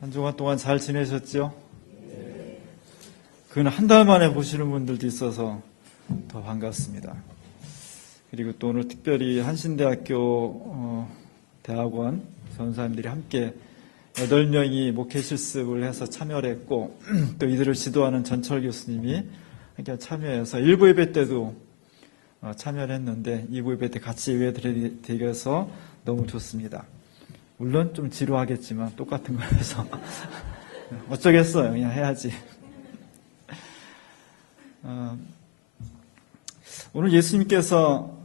한 주간 동안 잘 지내셨죠? 그건 한 달 만에 보시는 분들도 있어서 더 반갑습니다. 그리고 또 오늘 특별히 한신대학교 대학원 전사님들이 함께 8명이 목회 실습을 해서 참여를 했고 또 이들을 지도하는 전철 교수님이 함께 참여해서 1부 예배 때도 참여를 했는데 2부 예배 때 같이 예배드려서 너무 좋습니다. 물론 좀 지루하겠지만 똑같은 거라서 어쩌겠어요. 그냥 해야지. 오늘 예수님께서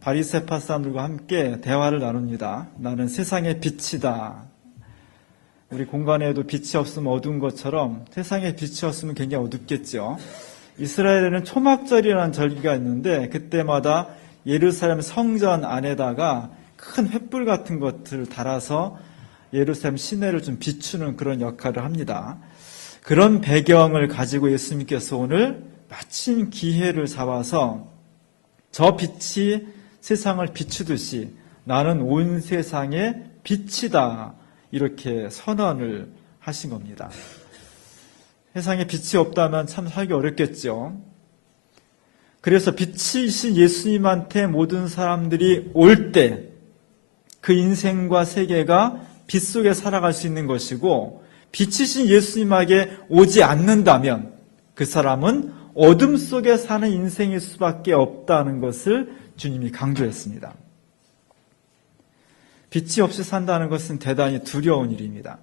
바리새파 사람들과 함께 대화를 나눕니다. 나는 세상의 빛이다. 우리 공간에도 빛이 없으면 어두운 것처럼 세상에 빛이 없으면 굉장히 어둡겠죠. 이스라엘에는 초막절이라는 절기가 있는데 그때마다 예루살렘 성전 안에다가 큰 횃불 같은 것들을 달아서 예루살렘 시내를 좀 비추는 그런 역할을 합니다. 그런 배경을 가지고 예수님께서 오늘 마침 기회를 잡아서 저 빛이 세상을 비추듯이 나는 온 세상의 빛이다 이렇게 선언을 하신 겁니다. 세상에 빛이 없다면 참 살기 어렵겠죠. 그래서 빛이신 예수님한테 모든 사람들이 올 때 그 인생과 세계가 빛 속에 살아갈 수 있는 것이고 빛이신 예수님에게 오지 않는다면 그 사람은 어둠 속에 사는 인생일 수밖에 없다는 것을 주님이 강조했습니다. 빛이 없이 산다는 것은 대단히 두려운 일입니다.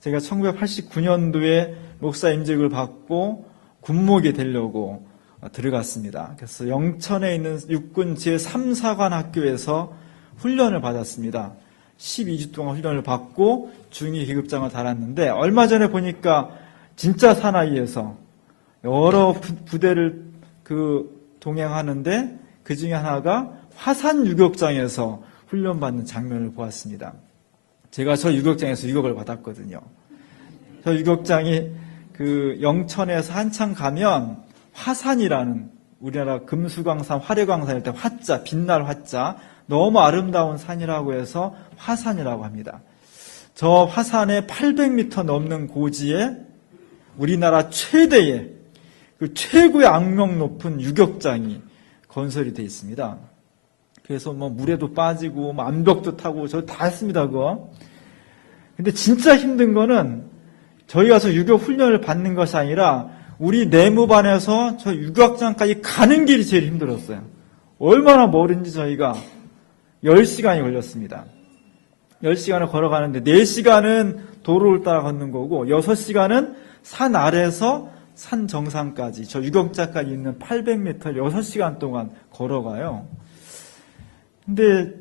제가 1989년도에 목사 임직을 받고 군목이 되려고 들어갔습니다. 그래서 영천에 있는 육군 제3사관 학교에서 훈련을 받았습니다. 12주 동안 훈련을 받고 중위 계급장을 달았는데 얼마 전에 보니까 진짜 사나이에서 여러 부대를 동행하는데 그 중에 하나가 화산 유격장에서 훈련받는 장면을 보았습니다. 제가 저 유격장에서 유격을 받았거든요. 저 유격장이 영천에서 한참 가면 화산이라는 우리나라 금수강산, 화려강산일 때 화자, 빛날 화자, 너무 아름다운 산이라고 해서 화산이라고 합니다. 저 화산의 800m 넘는 고지에 우리나라 최대의 최고의 악명 높은 유격장이 건설이 되어 있습니다. 그래서 물에도 빠지고 암벽도 타고 저 다 했습니다. 그거. 근데 진짜 힘든 거는 저희 가서 유격 훈련을 받는 것이 아니라 우리 내무반에서 저 유격장까지 가는 길이 제일 힘들었어요. 얼마나 멀은지 저희가 10시간이 걸렸습니다. 10시간을 걸어가는데 4시간은 도로를 따라 걷는 거고 6시간은 산 아래에서 산 정상까지 저 유격자까지 있는 800m를 6시간 동안 걸어가요. 근데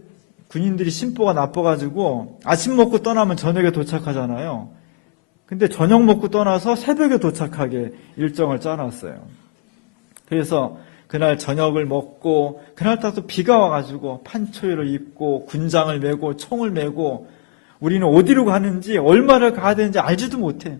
군인들이 심보가 나빠가지고 아침 먹고 떠나면 저녁에 도착하잖아요. 근데 저녁 먹고 떠나서 새벽에 도착하게 일정을 짜놨어요. 그래서 그날 저녁을 먹고 그날따라 또 비가 와가지고 판초이를 입고 군장을 메고 총을 메고 우리는 어디로 가는지 얼마를 가야 되는지 알지도 못해.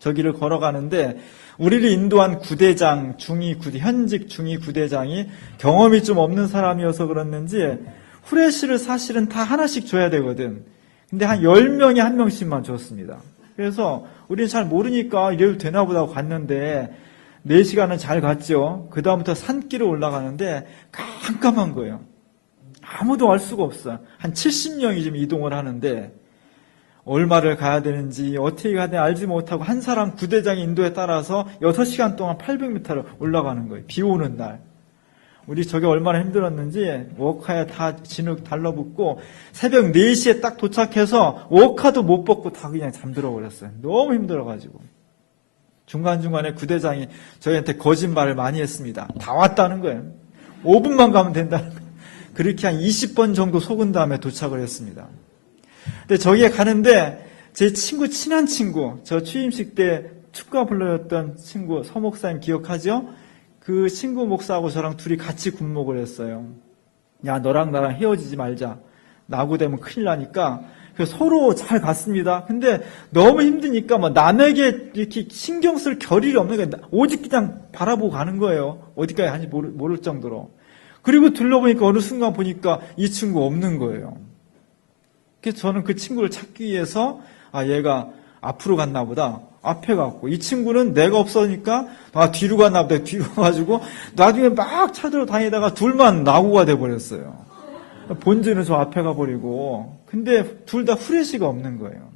저 길을 걸어가는데 우리를 인도한 구대장, 현직 중위 구대장이 경험이 좀 없는 사람이어서 그랬는지 후레쉬를 사실은 다 하나씩 줘야 되거든. 근데 한 10명에 한 명씩만 줬습니다. 그래서 우리는 잘 모르니까 이래도 되나 보다 하고 갔는데 4시간은 잘 갔죠. 그 다음부터 산길을 올라가는데 깜깜한 거예요. 아무도 알 수가 없어요. 한 70명이 지금 이동을 하는데 얼마를 가야 되는지 어떻게 가야 되는지 알지 못하고 한 사람 구대장의 인도에 따라서 6시간 동안 800m를 올라가는 거예요. 비 오는 날. 우리 저게 얼마나 힘들었는지 워카에 다 진흙 달라붙고 새벽 4시에 딱 도착해서 워카도 못 벗고 다 그냥 잠들어 버렸어요. 너무 힘들어가지고. 중간중간에 구대장이 저희한테 거짓말을 많이 했습니다. 다 왔다는 거예요. 5분만 가면 된다는 거예요. 그렇게 한 20번 정도 속은 다음에 도착을 했습니다. 근데 저기에 가는데 제 친구, 친한 친구, 저 취임식 때 축가 불러줬던 친구, 서 목사님 기억하죠? 그 친구 목사하고 저랑 둘이 같이 군목을 했어요. 야, 너랑 나랑 헤어지지 말자. 낙오되면 큰일 나니까. 그래서 서로 잘 갔습니다. 근데 너무 힘드니까 남에게 이렇게 신경 쓸 겨를이 없는 거예요. 오직 그냥 바라보고 가는 거예요. 어디까지 가는지 모를 정도로. 그리고 둘러보니까 어느 순간 보니까 이 친구 없는 거예요. 그래서 저는 그 친구를 찾기 위해서 얘가 앞으로 갔나 보다. 앞에 갔고 이 친구는 내가 없어니까 뒤로 갔나 보다. 뒤로 가가지고 나중에 막 찾으러 다니다가 둘만 낙오가 돼버렸어요. 본즈는 저 앞에 가버리고 근데 둘 다 후레쉬가 없는 거예요.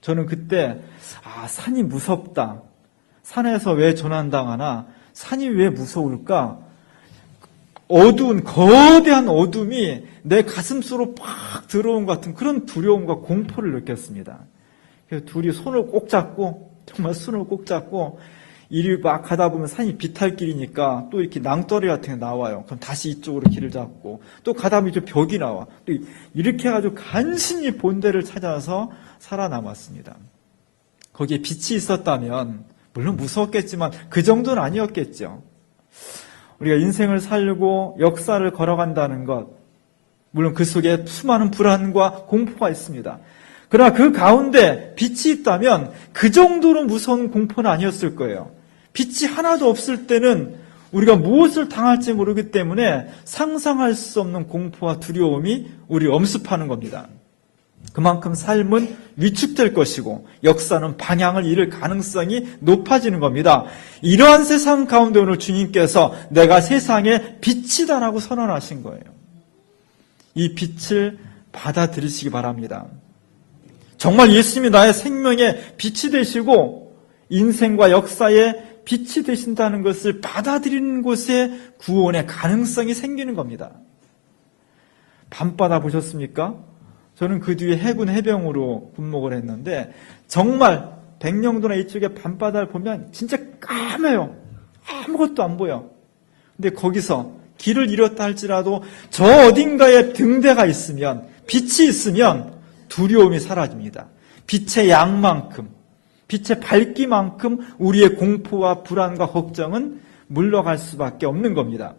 저는 그때 산이 무섭다. 산에서 왜 조난당하나? 산이 왜 무서울까? 어두운 거대한 어둠이 내 가슴 속으로 팍 들어온 것 같은 그런 두려움과 공포를 느꼈습니다. 그래서 둘이 손을 꼭 잡고 정말 손을 꼭 잡고 이리 막 가다 보면 산이 비탈길이니까 또 이렇게 낭떠러리 같은 게 나와요. 그럼 다시 이쪽으로 길을 잡고 또 가다 보면 이쪽 벽이 나와. 또 이렇게 해가지고 간신히 본대를 찾아서 살아남았습니다. 거기에 빛이 있었다면 물론 무서웠겠지만 그 정도는 아니었겠죠. 우리가 인생을 살고 역사를 걸어간다는 것, 물론 그 속에 수많은 불안과 공포가 있습니다. 그러나 그 가운데 빛이 있다면 그 정도로 무서운 공포는 아니었을 거예요. 빛이 하나도 없을 때는 우리가 무엇을 당할지 모르기 때문에 상상할 수 없는 공포와 두려움이 우리를 엄습하는 겁니다. 그만큼 삶은 위축될 것이고 역사는 방향을 잃을 가능성이 높아지는 겁니다. 이러한 세상 가운데 오늘 주님께서 내가 세상의 빛이다라고 선언하신 거예요. 이 빛을 받아들이시기 바랍니다. 정말 예수님이 나의 생명의 빛이 되시고 인생과 역사의 빛이 되신다는 것을 받아들이는 곳에 구원의 가능성이 생기는 겁니다. 밤바다 보셨습니까? 저는 그 뒤에 해군 해병으로 군목을 했는데 정말 백령도나 이쪽에 밤바다를 보면 진짜 까매요. 아무것도 안 보여. 근데 거기서 길을 잃었다 할지라도 저 어딘가에 등대가 있으면 빛이 있으면 두려움이 사라집니다. 빛의 양만큼, 빛의 밝기만큼 우리의 공포와 불안과 걱정은 물러갈 수밖에 없는 겁니다.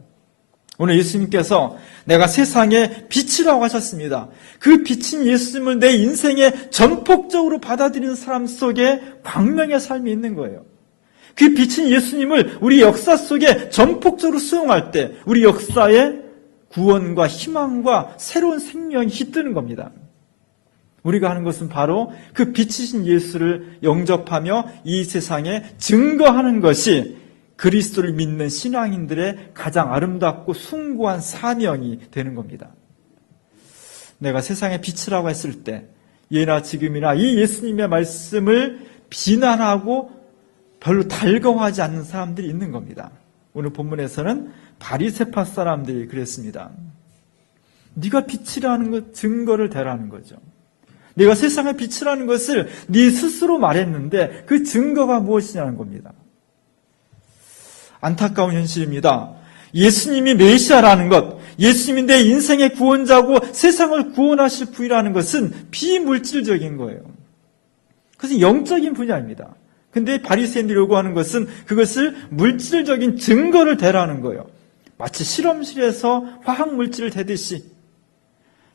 오늘 예수님께서 내가 세상의 빛이라고 하셨습니다. 그 빛인 예수님을 내 인생에 전폭적으로 받아들이는 사람 속에 광명의 삶이 있는 거예요. 그 빛인 예수님을 우리 역사 속에 전폭적으로 수용할 때 우리 역사에 구원과 희망과 새로운 생명이 깃드는 겁니다. 우리가 하는 것은 바로 그 빛이신 예수를 영접하며 이 세상에 증거하는 것이 그리스도를 믿는 신앙인들의 가장 아름답고 숭고한 사명이 되는 겁니다. 내가 세상의 빛이라고 했을 때 예나 지금이나 이 예수님의 말씀을 비난하고 별로 달가워하지 않는 사람들이 있는 겁니다. 오늘 본문에서는 바리새파 사람들이 그랬습니다. 네가 빛이라는 것 증거를 대라는 거죠. 내가 세상의 빛이라는 것을 네 스스로 말했는데 그 증거가 무엇이냐는 겁니다. 안타까운 현실입니다. 예수님이 메시아라는 것, 예수님이 내 인생의 구원자고 세상을 구원하실 분이라는 것은 비물질적인 거예요. 그것은 영적인 분야입니다. 근데 바리새인들이 요구하는 것은 그것을 물질적인 증거를 대라는 거예요. 마치 실험실에서 화학물질을 대듯이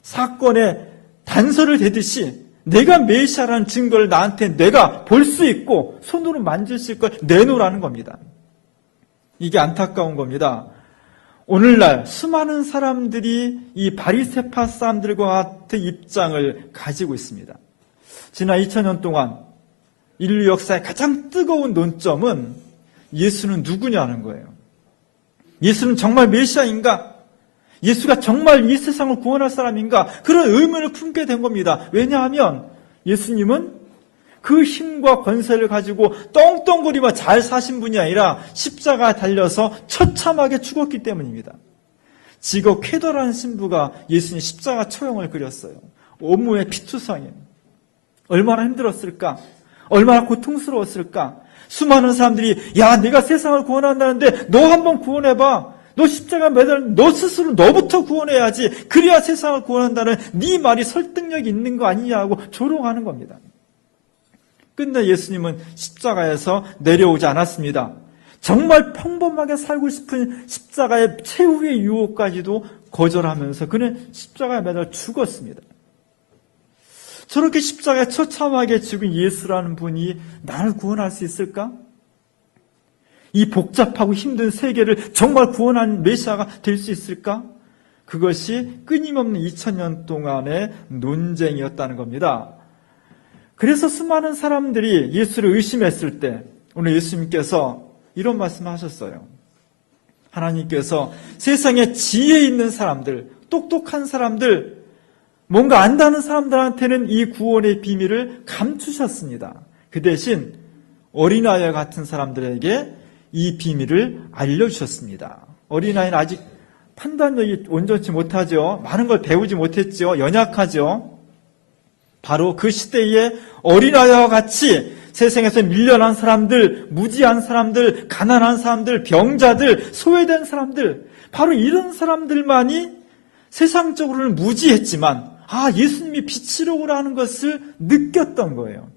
사건의 단서를 대듯이 내가 메시아라는 증거를 나한테 내가 볼 수 있고 손으로 만질 수 있고 내놓으라는 겁니다. 이게 안타까운 겁니다. 오늘날 수많은 사람들이 이 바리새파 사람들과 같은 입장을 가지고 있습니다. 지난 2000년 동안 인류 역사의 가장 뜨거운 논점은 예수는 누구냐는 거예요. 예수는 정말 메시아인가? 예수가 정말 이 세상을 구원할 사람인가? 그런 의문을 품게 된 겁니다. 왜냐하면 예수님은 그 힘과 권세를 가지고 떵떵거리며 잘 사신 분이 아니라 십자가에 달려서 처참하게 죽었기 때문입니다. 지거 쾌도라는 신부가 예수님 십자가 처형을 그렸어요. 온몸에 피투성이. 얼마나 힘들었을까? 얼마나 고통스러웠을까? 수많은 사람들이 야 내가 세상을 구원한다는데 너 한번 구원해봐. 너 십자가 매달 너 스스로 너부터 구원해야지. 그래야 세상을 구원한다는 네 말이 설득력이 있는 거 아니냐고 조롱하는 겁니다. 근데 예수님은 십자가에서 내려오지 않았습니다. 정말 평범하게 살고 싶은 십자가의 최후의 유혹까지도 거절하면서 그는 십자가에 매달 죽었습니다. 저렇게 십자가에 처참하게 죽은 예수라는 분이 나를 구원할 수 있을까? 이 복잡하고 힘든 세계를 정말 구원하는 메시아가 될 수 있을까? 그것이 끊임없는 2000년 동안의 논쟁이었다는 겁니다. 그래서 수많은 사람들이 예수를 의심했을 때 오늘 예수님께서 이런 말씀하셨어요. 하나님께서 세상에 지혜 있는 사람들, 똑똑한 사람들, 뭔가 안다는 사람들한테는 이 구원의 비밀을 감추셨습니다. 그 대신 어린아이와 같은 사람들에게 이 비밀을 알려주셨습니다. 어린아이는 아직 판단력이 온전치 못하죠. 많은 걸 배우지 못했죠. 연약하죠. 바로 그 시대에 어린아이와 같이 세상에서 밀려난 사람들, 무지한 사람들, 가난한 사람들, 병자들, 소외된 사람들, 바로 이런 사람들만이 세상적으로는 무지했지만 예수님이 빛이로구나 하는 것을 느꼈던 거예요.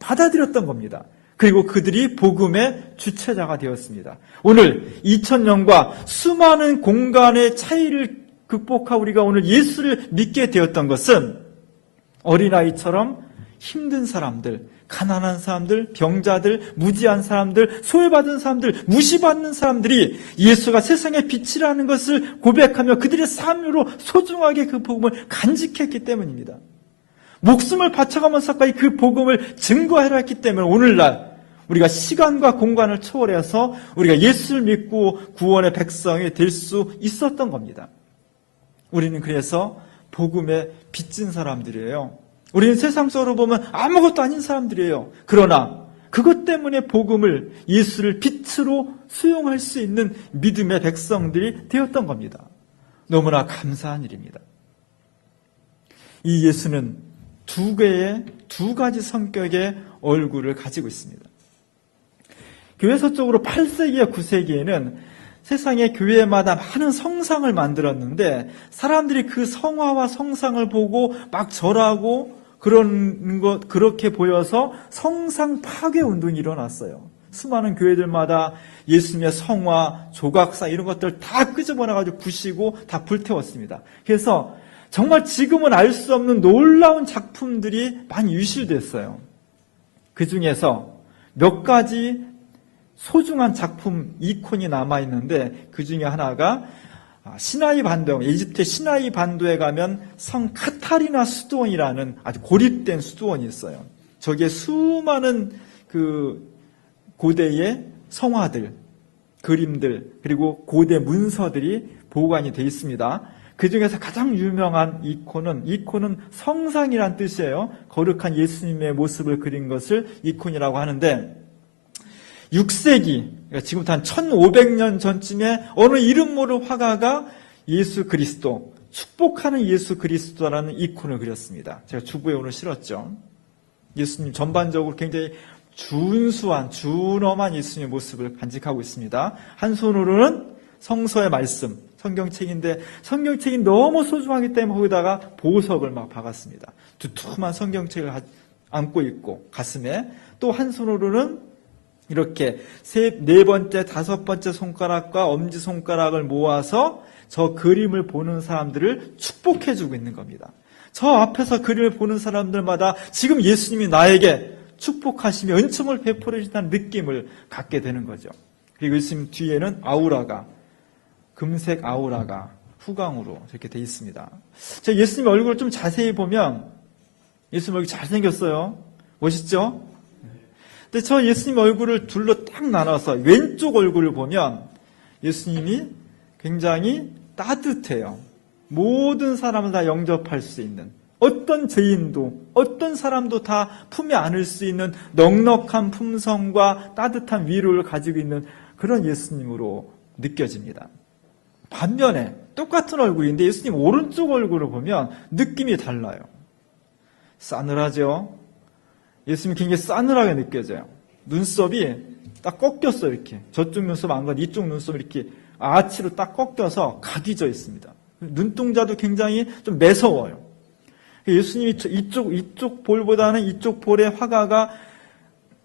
받아들였던 겁니다. 그리고 그들이 복음의 주체자가 되었습니다. 오늘 2000년과 수많은 공간의 차이를 극복하고 우리가 오늘 예수를 믿게 되었던 것은 어린아이처럼 힘든 사람들, 가난한 사람들, 병자들, 무지한 사람들, 소외받은 사람들, 무시받는 사람들이 예수가 세상의 빛이라는 것을 고백하며 그들의 삶으로 소중하게 그 복음을 간직했기 때문입니다. 목숨을 바쳐가면서까지 그 복음을 증거하려 했기 때문에 오늘날 우리가 시간과 공간을 초월해서 우리가 예수를 믿고 구원의 백성이 될 수 있었던 겁니다. 우리는 그래서 복음에 빚진 사람들이에요. 우리는 세상적으로 보면 아무것도 아닌 사람들이에요. 그러나 그것 때문에 복음을, 예수를 빛으로 수용할 수 있는 믿음의 백성들이 되었던 겁니다. 너무나 감사한 일입니다. 이 예수는 두 가지 성격의 얼굴을 가지고 있습니다. 교회 서쪽으로 8세기와 9세기에는 세상의 교회마다 많은 성상을 만들었는데 사람들이 그 성화와 성상을 보고 막 절하고 그렇게 보여서 성상 파괴 운동이 일어났어요. 수많은 교회들마다 예수님의 성화, 조각상 이런 것들 다 끄집어내가지고 부시고 다 불태웠습니다. 그래서 정말 지금은 알 수 없는 놀라운 작품들이 많이 유실됐어요. 그 중에서 몇 가지 소중한 작품 이콘이 남아있는데 그 중에 하나가 시나이 반도, 이집트의 시나이 반도에 가면 성 카타리나 수도원이라는 아주 고립된 수도원이 있어요. 저기에 수많은 그 고대의 성화들, 그림들, 그리고 고대 문서들이 보관이 되어 있습니다. 그 중에서 가장 유명한 이콘은 성상이란 뜻이에요. 거룩한 예수님의 모습을 그린 것을 이콘이라고 하는데 6세기, 그러니까 지금부터 한 1500년 전쯤에 어느 이름 모를 화가가 예수 그리스도, 축복하는 예수 그리스도라는 이콘을 그렸습니다. 제가 주부에 오늘 실었죠. 예수님 전반적으로 굉장히 준엄한 예수님의 모습을 간직하고 있습니다. 한 손으로는 성서의 말씀, 성경책인데 성경책이 너무 소중하기 때문에 거기다가 보석을 막 박았습니다. 두툼한 성경책을 안고 있고 가슴에 또 한 손으로는 이렇게 네 번째, 다섯 번째 손가락과 엄지손가락을 모아서 저 그림을 보는 사람들을 축복해주고 있는 겁니다. 저 앞에서 그림을 보는 사람들마다 지금 예수님이 나에게 축복하시며 은총을 베풀어 주신다는 느낌을 갖게 되는 거죠. 그리고 예수님 뒤에는 아우라가, 금색 아우라가 후광으로 이렇게 돼 있습니다. 제가 예수님 얼굴을 좀 자세히 보면 예수님 얼굴이 잘생겼어요. 멋있죠? 근데 저 예수님 얼굴을 둘로 딱 나눠서 왼쪽 얼굴을 보면 예수님이 굉장히 따뜻해요. 모든 사람을 다 영접할 수 있는, 어떤 죄인도 어떤 사람도 다 품에 안을 수 있는 넉넉한 품성과 따뜻한 위로를 가지고 있는 그런 예수님으로 느껴집니다. 반면에 똑같은 얼굴인데 예수님 오른쪽 얼굴을 보면 느낌이 달라요. 싸늘하죠? 예수님이 굉장히 싸늘하게 느껴져요. 눈썹이 딱 꺾였어요, 이렇게. 저쪽 눈썹 안 가도 이쪽 눈썹이 이렇게 아치로 딱 꺾여서 각이 져 있습니다. 눈동자도 굉장히 좀 매서워요. 예수님이 이쪽 볼보다는 이쪽 볼의 화가가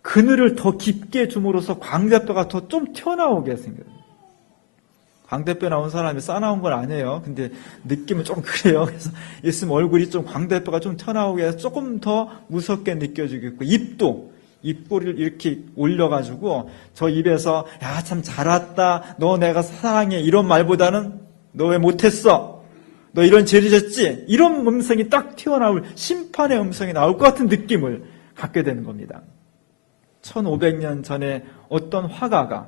그늘을 더 깊게 줌으로써 광대뼈가 더 좀 튀어나오게 생겨요. 광대뼈 나온 사람이 싸나온 건 아니에요. 근데 느낌은 좀 그래요. 그래서 예수님 얼굴이 좀 광대뼈가 좀 튀어나오게 해서 조금 더 무섭게 느껴지고 있고, 입꼬리를 이렇게 올려가지고 저 입에서 야, 참 잘 왔다, 너 내가 사랑해 이런 말보다는 너 왜 못했어? 너 이런 죄를 졌지? 이런 음성이 딱 튀어나올 심판의 음성이 나올 것 같은 느낌을 갖게 되는 겁니다. 1500년 전에 어떤 화가가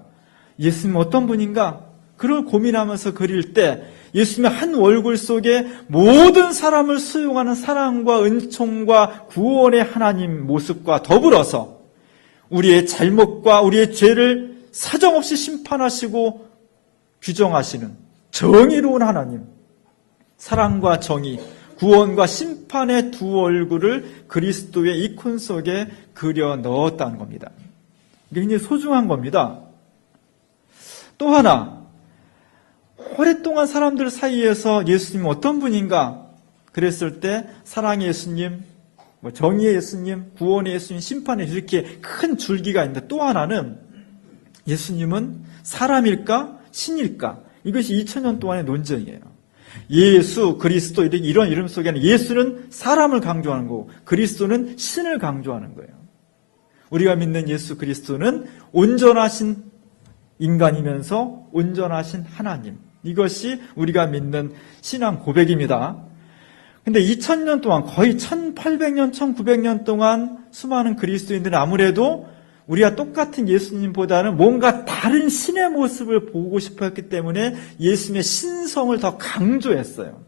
예수님 어떤 분인가? 그걸 고민하면서 그릴 때 예수님의 한 얼굴 속에 모든 사람을 수용하는 사랑과 은총과 구원의 하나님 모습과 더불어서 우리의 잘못과 우리의 죄를 사정없이 심판하시고 규정하시는 정의로운 하나님, 사랑과 정의, 구원과 심판의 두 얼굴을 그리스도의 이콘 속에 그려 넣었다는 겁니다. 이게 굉장히 소중한 겁니다. 또 하나, 오랫동안 사람들 사이에서 예수님은 어떤 분인가 그랬을 때 사랑의 예수님, 정의의 예수님, 구원의 예수님, 심판의 이렇게 큰 줄기가 있는데, 또 하나는 예수님은 사람일까 신일까? 이것이 2000년 동안의 논쟁이에요. 예수, 그리스도 이런 이름 속에는 예수는 사람을 강조하는 거고 그리스도는 신을 강조하는 거예요. 우리가 믿는 예수 그리스도는 온전하신 인간이면서 온전하신 하나님, 이것이 우리가 믿는 신앙 고백입니다. 근데 2000년 동안 거의 1800년, 1900년 동안 수많은 그리스도인들은 아무래도 우리가 똑같은 예수님보다는 뭔가 다른 신의 모습을 보고 싶어 했기 때문에 예수님의 신성을 더 강조했어요.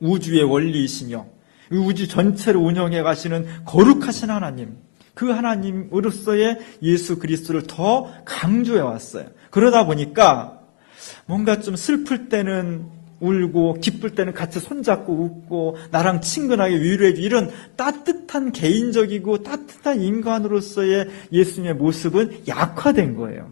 우주의 원리이시며 우주 전체를 운영해 가시는 거룩하신 하나님, 그 하나님으로서의 예수 그리스도를 더 강조해 왔어요. 그러다 보니까 뭔가 좀 슬플 때는 울고 기쁠 때는 같이 손잡고 웃고 나랑 친근하게 위로해주고 이런 따뜻한 개인적이고 따뜻한 인간으로서의 예수님의 모습은 약화된 거예요.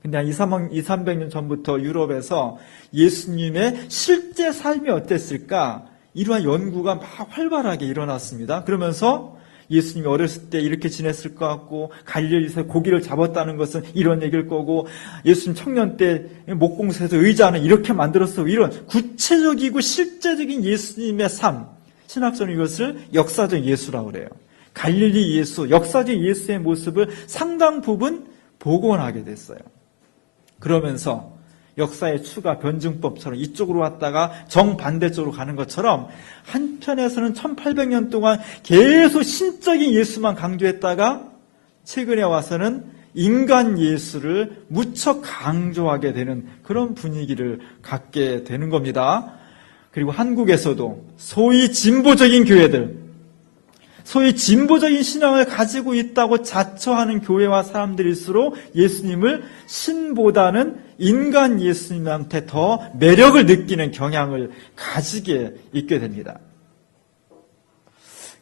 근데 한 200-300년 전부터 유럽에서 예수님의 실제 삶이 어땠을까 이러한 연구가 막 활발하게 일어났습니다. 그러면서 예수님이 어렸을 때 이렇게 지냈을 것 같고 갈릴리에서 고기를 잡았다는 것은 이런 얘기일 거고 예수님 청년 때 목공소에서 의자는 이렇게 만들었어, 이런 구체적이고 실제적인 예수님의 삶, 신학자는 이것을 역사적 예수라고 그래요. 갈릴리 예수, 역사적 예수의 모습을 상당 부분 복원하게 됐어요. 그러면서 역사의 추가 변증법처럼 이쪽으로 왔다가 정반대쪽으로 가는 것처럼 한편에서는 1800년 동안 계속 신적인 예수만 강조했다가 최근에 와서는 인간 예수를 무척 강조하게 되는 그런 분위기를 갖게 되는 겁니다. 그리고 한국에서도 소위 진보적인 교회들, 소위 진보적인 신앙을 가지고 있다고 자처하는 교회와 사람들일수록 예수님을 신보다는 인간 예수님한테 더 매력을 느끼는 경향을 가지게 있게 됩니다.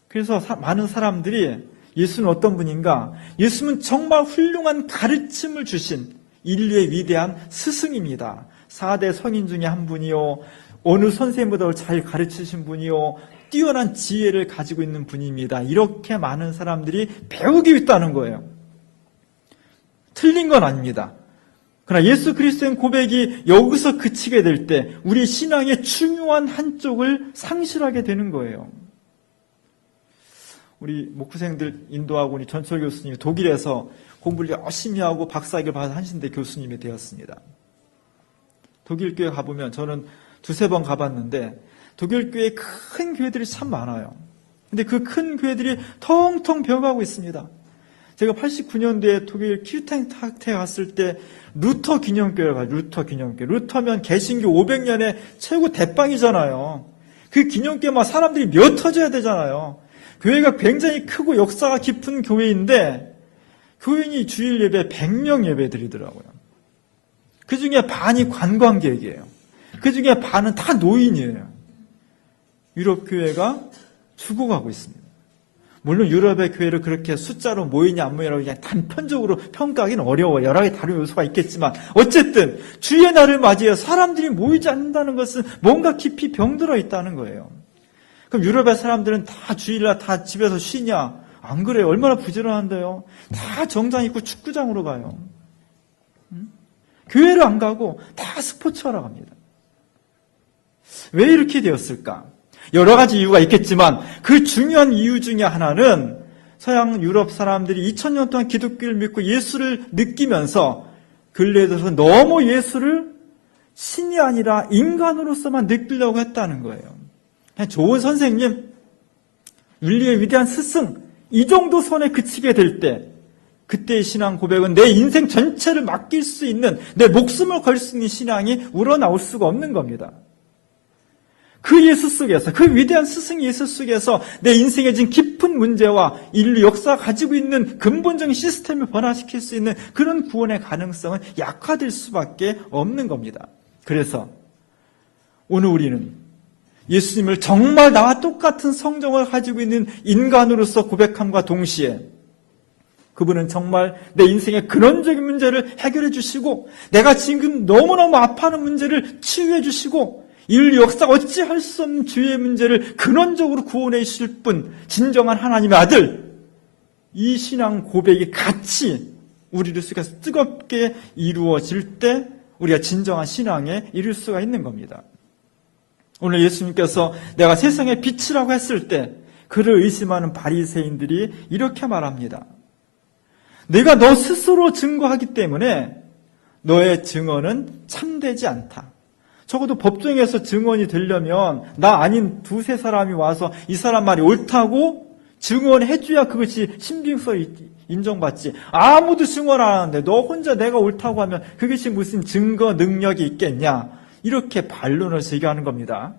그래서 많은 사람들이 예수는 어떤 분인가? 예수는 정말 훌륭한 가르침을 주신 인류의 위대한 스승입니다. 4대 성인 중에 한 분이요, 어느 선생님보다 잘 가르치신 분이요, 뛰어난 지혜를 가지고 있는 분입니다. 이렇게 많은 사람들이 배우고 있다는 거예요. 틀린 건 아닙니다. 그러나 예수 그리스도의 고백이 여기서 그치게 될 때 우리 신앙의 중요한 한쪽을 상실하게 되는 거예요. 우리 목회생들 인도하고 우리 전철 교수님이 독일에서 공부를 열심히 하고 박사학위를 받은 한신대 교수님이 되었습니다. 독일 교회 가보면 저는 2-3번 가봤는데 독일 교회에 큰 교회들이 참 많아요. 근데 그 큰 교회들이 텅텅 비어가고 있습니다. 제가 89년도에 독일 키르텐탁트에 갔을 때 루터 기념교회를 가요. 루터 기념교회. 루터면 개신교 500년의 최고 대빵이잖아요. 그 기념교회 막 사람들이 몇 터져야 되잖아요. 교회가 굉장히 크고 역사가 깊은 교회인데 교인이 주일 예배 100명 예배 드리더라고요. 그 중에 반이 관광객이에요. 그 중에 반은 다 노인이에요. 유럽 교회가 죽어가고 있습니다. 물론 유럽의 교회를 그렇게 숫자로 모이냐 안 모이냐고 그냥 단편적으로 평가하기는 어려워요. 여러 가지 다른 요소가 있겠지만 어쨌든 주의 날을 맞이해 사람들이 모이지 않는다는 것은 뭔가 깊이 병들어 있다는 거예요. 그럼 유럽의 사람들은 다 주일날 다 집에서 쉬냐? 안 그래요. 얼마나 부지런한데요. 다 정장 입고 축구장으로 가요. 교회를 안 가고 다 스포츠하러 갑니다. 왜 이렇게 되었을까? 여러 가지 이유가 있겠지만 그 중요한 이유 중에 하나는 서양 유럽 사람들이 2000년 동안 기독교를 믿고 예수를 느끼면서 근래에 들어서 너무 예수를 신이 아니라 인간으로서만 느끼려고 했다는 거예요. 그냥 좋은 선생님, 윤리의 위대한 스승, 이 정도 선에 그치게 될 때, 그때의 신앙 고백은 내 인생 전체를 맡길 수 있는, 내 목숨을 걸 수 있는 신앙이 우러나올 수가 없는 겁니다. 그 예수 속에서, 그 위대한 스승 예수 속에서 내 인생에 진 깊은 문제와 인류 역사가 가지고 있는 근본적인 시스템을 변화시킬 수 있는 그런 구원의 가능성은 약화될 수밖에 없는 겁니다. 그래서 오늘 우리는 예수님을 정말 나와 똑같은 성정을 가지고 있는 인간으로서 고백함과 동시에 그분은 정말 내 인생의 근원적인 문제를 해결해 주시고 내가 지금 너무너무 아파하는 문제를 치유해 주시고 인류 역사가 어찌할 수 없는 죄의 문제를 근원적으로 구원해 주실 분, 진정한 하나님의 아들, 이 신앙 고백이 같이 우리를 속에서 뜨겁게 이루어질 때 우리가 진정한 신앙에 이룰 수가 있는 겁니다. 오늘 예수님께서 내가 세상의 빛이라고 했을 때 그를 의심하는 바리새인들이 이렇게 말합니다. 내가 너 스스로 증거하기 때문에 너의 증언은 참되지 않다. 적어도 법정에서 증언이 되려면 나 아닌 두세 사람이 와서 이 사람 말이 옳다고 증언해줘야 그것이 신빙성이 인정받지. 아무도 증언 안 하는데 너 혼자 내가 옳다고 하면 그것이 무슨 증거 능력이 있겠냐. 이렇게 반론을 제기하는 겁니다.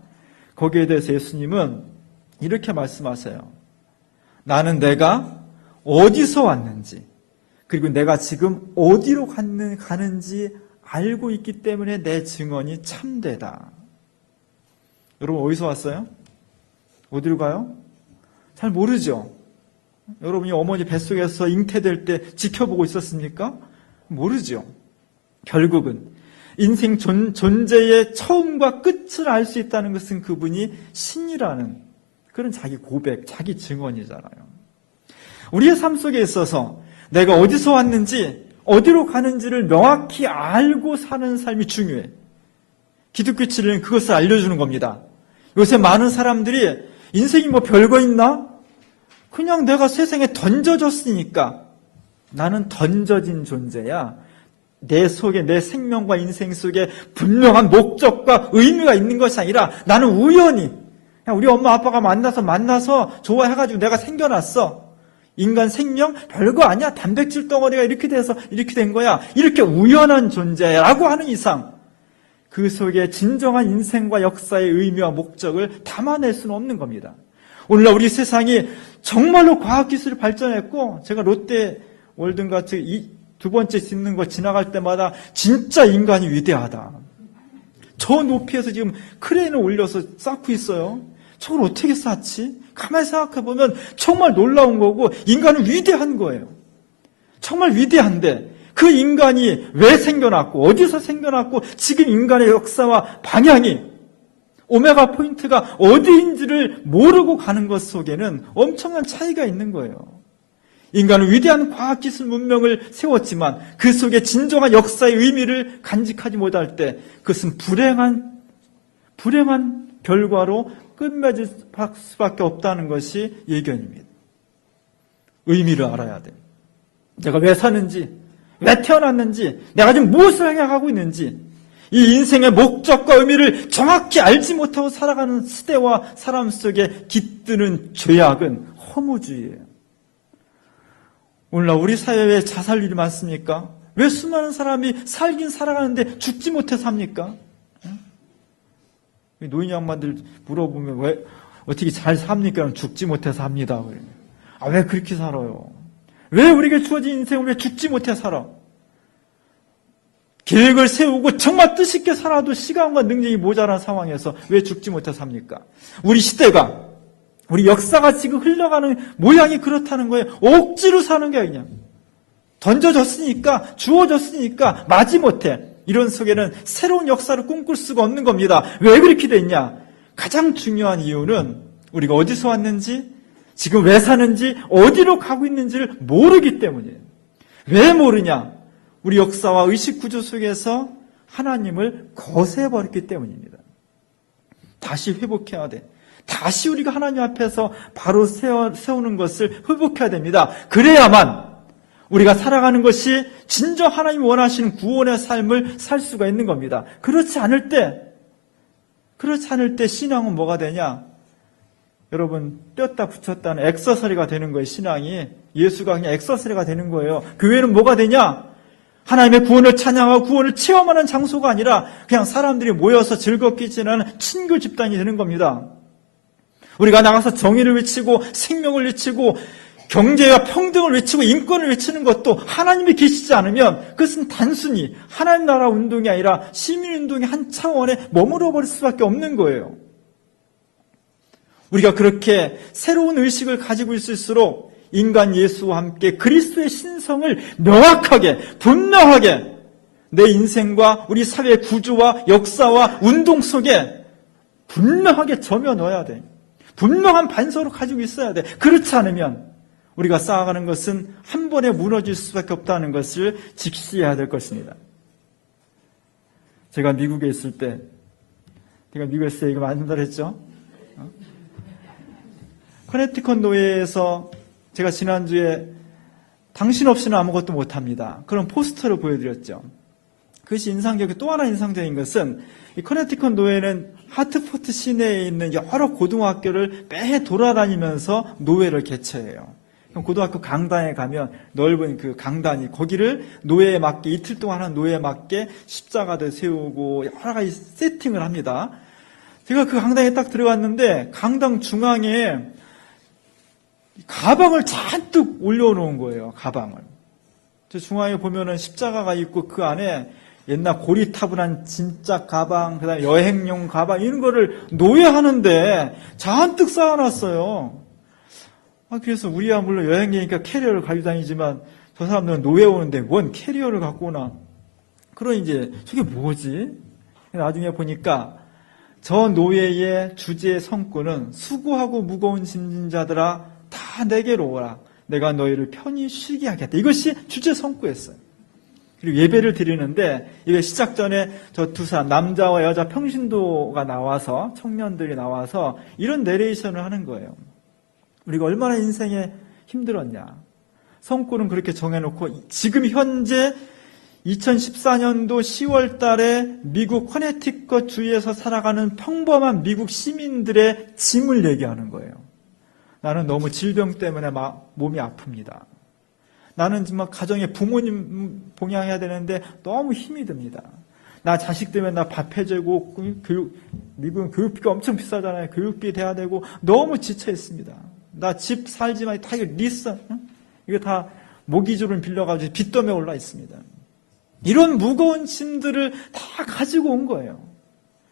거기에 대해서 예수님은 이렇게 말씀하세요. 나는 내가 어디서 왔는지 그리고 내가 지금 어디로 가는지 알고 있기 때문에 내 증언이 참되다. 여러분 어디서 왔어요? 어디로 가요? 잘 모르죠? 여러분이 어머니 뱃속에서 잉태될 때 지켜보고 있었습니까? 모르죠. 결국은 인생 존재의 처음과 끝을 알 수 있다는 것은 그분이 신이라는 그런 자기 고백, 자기 증언이잖아요. 우리의 삶 속에 있어서 내가 어디서 왔는지 어디로 가는지를 명확히 알고 사는 삶이 중요해. 기독교 진리는 그것을 알려주는 겁니다. 요새 많은 사람들이 인생이 뭐 별거 있나? 그냥 내가 세상에 던져졌으니까 나는 던져진 존재야. 내 속에 내 생명과 인생 속에 분명한 목적과 의미가 있는 것이 아니라 나는 우연히 그냥 우리 엄마 아빠가 만나서 좋아해가지고 내가 생겨났어. 인간 생명 별거 아니야. 단백질 덩어리가 이렇게 돼서 이렇게 된 거야. 이렇게 우연한 존재라고 하는 이상 그 속에 진정한 인생과 역사의 의미와 목적을 담아낼 수는 없는 겁니다. 오늘날 우리 세상이 정말로 과학기술이 발전했고 제가 롯데 월든같이 두 번째 짓는 거 지나갈 때마다 진짜 인간이 위대하다. 저 높이에서 지금 크레인을 올려서 쌓고 있어요. 저걸 어떻게 쌓지? 가만히 생각해보면 정말 놀라운 거고 인간은 위대한 거예요. 정말 위대한데 그 인간이 왜 생겨났고 어디서 생겨났고 지금 인간의 역사와 방향이 오메가 포인트가 어디인지를 모르고 가는 것 속에는 엄청난 차이가 있는 거예요. 인간은 위대한 과학기술 문명을 세웠지만 그 속에 진정한 역사의 의미를 간직하지 못할 때 그것은 불행한 결과로 끝맺을 수밖에 없다는 것이 예견입니다. 의미를 알아야 돼. 내가 왜 사는지, 왜 태어났는지, 내가 지금 무엇을 해가고 있는지 이 인생의 목적과 의미를 정확히 알지 못하고 살아가는 시대와 사람 속에 깃드는 죄악은 허무주의예요. 오늘날 우리 사회에 자살률이 많습니까? 왜 수많은 사람이 살긴 살아가는데 죽지 못해 삽니까? 노인 양반들 물어보면 왜 어떻게 잘 삽니까? 죽지 못해서 합니다. 왜 그렇게 살아요? 왜 우리에게 주어진 인생을 왜 죽지 못해 살아? 계획을 세우고 정말 뜻있게 살아도 시간과 능력이 모자란 상황에서 왜 죽지 못해 삽니까? 우리 시대가 우리 역사가 지금 흘러가는 모양이 그렇다는 거예요. 억지로 사는 게 아니냐. 던져졌으니까 주어졌으니까 마지못해 이런 속에는 새로운 역사를 꿈꿀 수가 없는 겁니다. 왜 그렇게 됐냐? 가장 중요한 이유는 우리가 어디서 왔는지 지금 왜 사는지 어디로 가고 있는지를 모르기 때문이에요. 왜 모르냐? 우리 역사와 의식구조 속에서 하나님을 거세해버렸기 때문입니다. 다시 회복해야 돼. 다시 우리가 하나님 앞에서 바로 세우는 것을 회복해야 됩니다. 그래야만 우리가 살아가는 것이 진정 하나님이 원하시는 구원의 삶을 살 수가 있는 겁니다. 그렇지 않을 때 신앙은 뭐가 되냐? 여러분, 뗐다 붙였다는 액세서리가 되는 거예요, 신앙이. 예수가 그냥 액세서리가 되는 거예요. 교회는 뭐가 되냐? 하나님의 구원을 찬양하고 구원을 체험하는 장소가 아니라 그냥 사람들이 모여서 즐겁게 지내는 친교 집단이 되는 겁니다. 우리가 나가서 정의를 외치고 생명을 외치고 경제와 평등을 외치고 인권을 외치는 것도 하나님이 계시지 않으면 그것은 단순히 하나님 나라 운동이 아니라 시민운동의 한 차원에 머물러 버릴 수밖에 없는 거예요. 우리가 그렇게 새로운 의식을 가지고 있을수록 인간 예수와 함께 그리스도의 신성을 명확하게 분명하게 내 인생과 우리 사회의 구조와 역사와 운동 속에 분명하게 점여 넣어야 돼. 분명한 반서로 가지고 있어야 돼. 그렇지 않으면 우리가 쌓아가는 것은 한 번에 무너질 수밖에 없다는 것을 직시해야 될 것입니다. 제가 미국에 있을 때, 제가 미국에서 이거 많이 전달했죠? 커네티컷 노예에서 제가 지난주에 당신 없이는 아무것도 못합니다. 그런 포스터를 보여드렸죠. 그것이 인상적이고 또 하나 인상적인 것은 이 커네티컷 노예는 하트포트 시내에 있는 여러 고등학교를 매해 돌아다니면서 노예를 개최해요. 고등학교 강단에 가면 넓은 그 강단이 거기를 노예에 맞게 이틀 동안 하는 노예에 맞게 십자가도 세우고 여러 가지 세팅을 합니다. 제가 그 강당에 딱 들어갔는데 강당 중앙에 가방을 잔뜩 올려놓은 거예요. 가방을. 저 중앙에 보면은 십자가가 있고 그 안에 옛날 고리타분한 진짜 가방, 그다음에 여행용 가방 이런 거를 노예하는데 잔뜩 쌓아놨어요. 그래서 우리야 물론 여행이니까 캐리어를 가지고 다니지만 저 사람들은 노예 오는데 뭔 캐리어를 갖고 오나. 그럼 이제 저게 뭐지? 나중에 보니까 저 노예의 주제 성구는 수고하고 무거운 짐진 자들아 다 내게로 오라. 내가 너희를 편히 쉬게 하겠다. 이것이 주제 성구였어요. 그리고 예배를 드리는데 예배 시작 전에 저 두 사람 남자와 여자 평신도가 나와서 청년들이 나와서 이런 내레이션을 하는 거예요. 우리가 얼마나 인생에 힘들었냐. 성구는 그렇게 정해놓고 지금 현재 2014년도 10월 달에 미국 커네티컷 주에서 살아가는 평범한 미국 시민들의 짐을 얘기하는 거예요. 나는 너무 질병 때문에 몸이 아픕니다. 나는 정말 가정에 부모님 봉양해야 되는데 너무 힘이 듭니다. 나 자식 때문에 나 밥 해주고 미국은 교육비가 엄청 비싸잖아요. 교육비 대야 되고 너무 지쳐 있습니다. 나 집 살지만 다 이거 리스, 이거 다 모기줄을 빌려가지고 빚더미에 올라 있습니다. 이런 무거운 짐들을 다 가지고 온 거예요.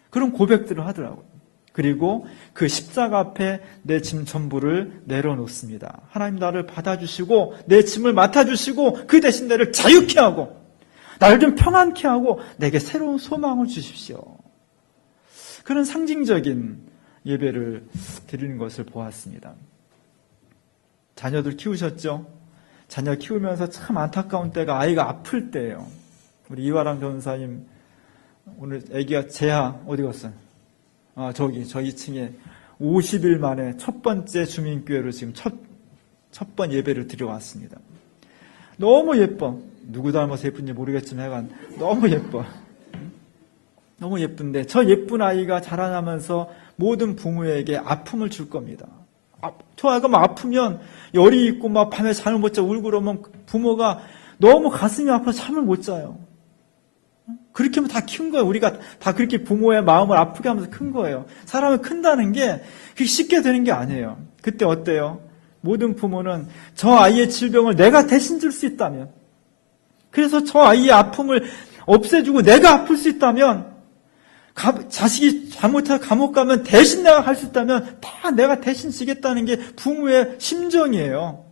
그런 고백들을 하더라고요. 그리고 그 십자가 앞에 내 짐 전부를 내려놓습니다. 하나님 나를 받아주시고 내 짐을 맡아주시고 그 대신 나를 자유케 하고 나를 좀 평안케 하고 내게 새로운 소망을 주십시오. 그런 상징적인 예배를 드리는 것을 보았습니다. 자녀들 키우셨죠? 자녀 키우면서 참 안타까운 때가 아이가 아플 때예요. 우리 이화랑 전사님 오늘 아기가 재하 어디 갔어요? 저기 저 2층에 50일 만에 첫 번째 주민교회로 지금 첫 번 예배를 드려왔습니다. 너무 예뻐. 누구 닮아서 예쁜지 모르겠지만 약간 너무 예뻐. 너무 예쁜데 저 예쁜 아이가 자라나면서 모든 부모에게 아픔을 줄 겁니다. 저 아이가 막 아프면 열이 있고 막 밤에 잠을 못 자고 울고 그러면 부모가 너무 가슴이 아파서 잠을 못 자요. 그렇게 하면 다 큰 거예요. 우리가 다 그렇게 부모의 마음을 아프게 하면서 큰 거예요. 사람을 큰다는 게 그게 쉽게 되는 게 아니에요. 그때 어때요? 모든 부모는 저 아이의 질병을 내가 대신 줄 수 있다면, 그래서 저 아이의 아픔을 없애주고 내가 아플 수 있다면, 자식이 잘못해서 감옥 가면 대신 내가 갈 수 있다면 다 내가 대신 지겠다는 게 부모의 심정이에요.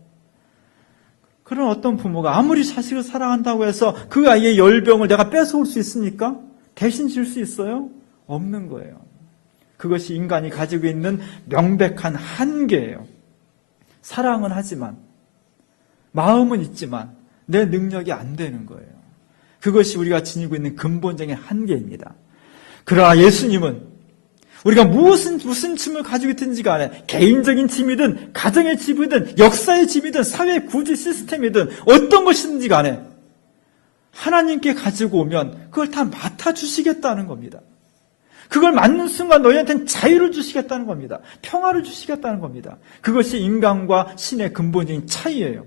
그런 어떤 부모가 아무리 자식을 사랑한다고 해서 그 아이의 열병을 내가 뺏어올 수 있습니까? 대신 질 수 있어요? 없는 거예요. 그것이 인간이 가지고 있는 명백한 한계예요. 사랑은 하지만, 마음은 있지만 내 능력이 안 되는 거예요. 그것이 우리가 지니고 있는 근본적인 한계입니다. 그러나 예수님은 우리가 무슨 짐을 가지고 있든지 간에 개인적인 짐이든 가정의 짐이든 역사의 짐이든 사회 구조 시스템이든 어떤 것이든지 간에 하나님께 가지고 오면 그걸 다 맡아주시겠다는 겁니다. 그걸 맡는 순간 너희한테는 자유를 주시겠다는 겁니다. 평화를 주시겠다는 겁니다. 그것이 인간과 신의 근본적인 차이예요.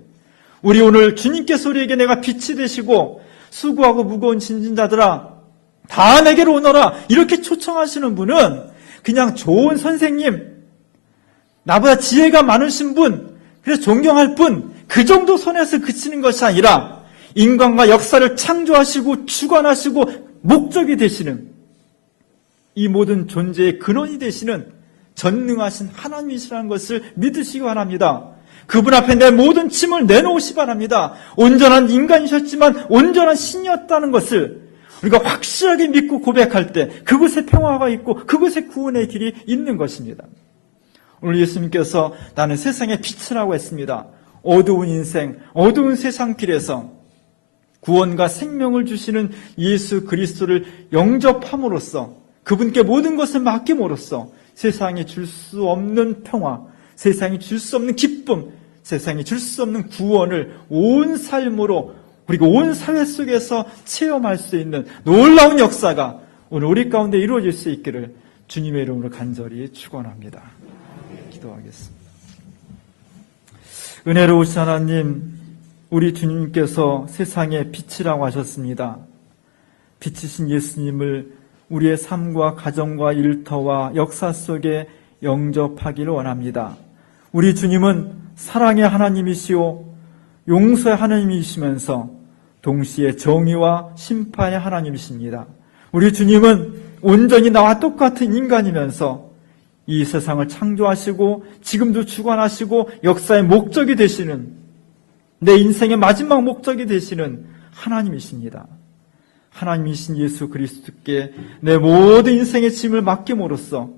우리 오늘 주님께서 우리에게 내가 빛이 되시고 수고하고 무거운 짐진자들아 다 내게로 오너라 이렇게 초청하시는 분은 그냥 좋은 선생님, 나보다 지혜가 많으신 분, 그래서 존경할 분, 그 정도 선에서 그치는 것이 아니라 인간과 역사를 창조하시고 주관하시고 목적이 되시는 이 모든 존재의 근원이 되시는 전능하신 하나님이시라는 것을 믿으시기 바랍니다. 그분 앞에 내 모든 짐을 내놓으시기 바랍니다. 온전한 인간이셨지만 온전한 신이었다는 것을 우리가 확실하게 믿고 고백할 때 그곳에 평화가 있고 그곳에 구원의 길이 있는 것입니다. 오늘 예수님께서 나는 세상의 빛이라고 했습니다. 어두운 인생, 어두운 세상 길에서 구원과 생명을 주시는 예수 그리스도를 영접함으로써 그분께 모든 것을 맡김으로써 세상에 줄 수 없는 평화, 세상에 줄 수 없는 기쁨, 세상에 줄 수 없는 구원을 온 삶으로 그리고 온 사회 속에서 체험할 수 있는 놀라운 역사가 오늘 우리 가운데 이루어질 수 있기를 주님의 이름으로 간절히 축원합니다. 기도하겠습니다. 은혜로우신 하나님, 우리 주님께서 세상의 빛이라고 하셨습니다. 빛이신 예수님을 우리의 삶과 가정과 일터와 역사 속에 영접하기를 원합니다. 우리 주님은 사랑의 하나님이시오 용서의 하나님이시면서 동시에 정의와 심판의 하나님이십니다. 우리 주님은 온전히 나와 똑같은 인간이면서 이 세상을 창조하시고 지금도 주관하시고 역사의 목적이 되시는 내 인생의 마지막 목적이 되시는 하나님이십니다. 하나님이신 예수 그리스도께 내 모든 인생의 짐을 맡김으로써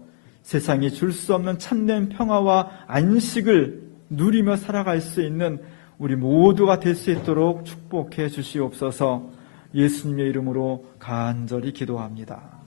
세상에 줄 수 없는 참된 평화와 안식을 누리며 살아갈 수 있는 우리 모두가 될 수 있도록 축복해 주시옵소서. 예수님의 이름으로 간절히 기도합니다.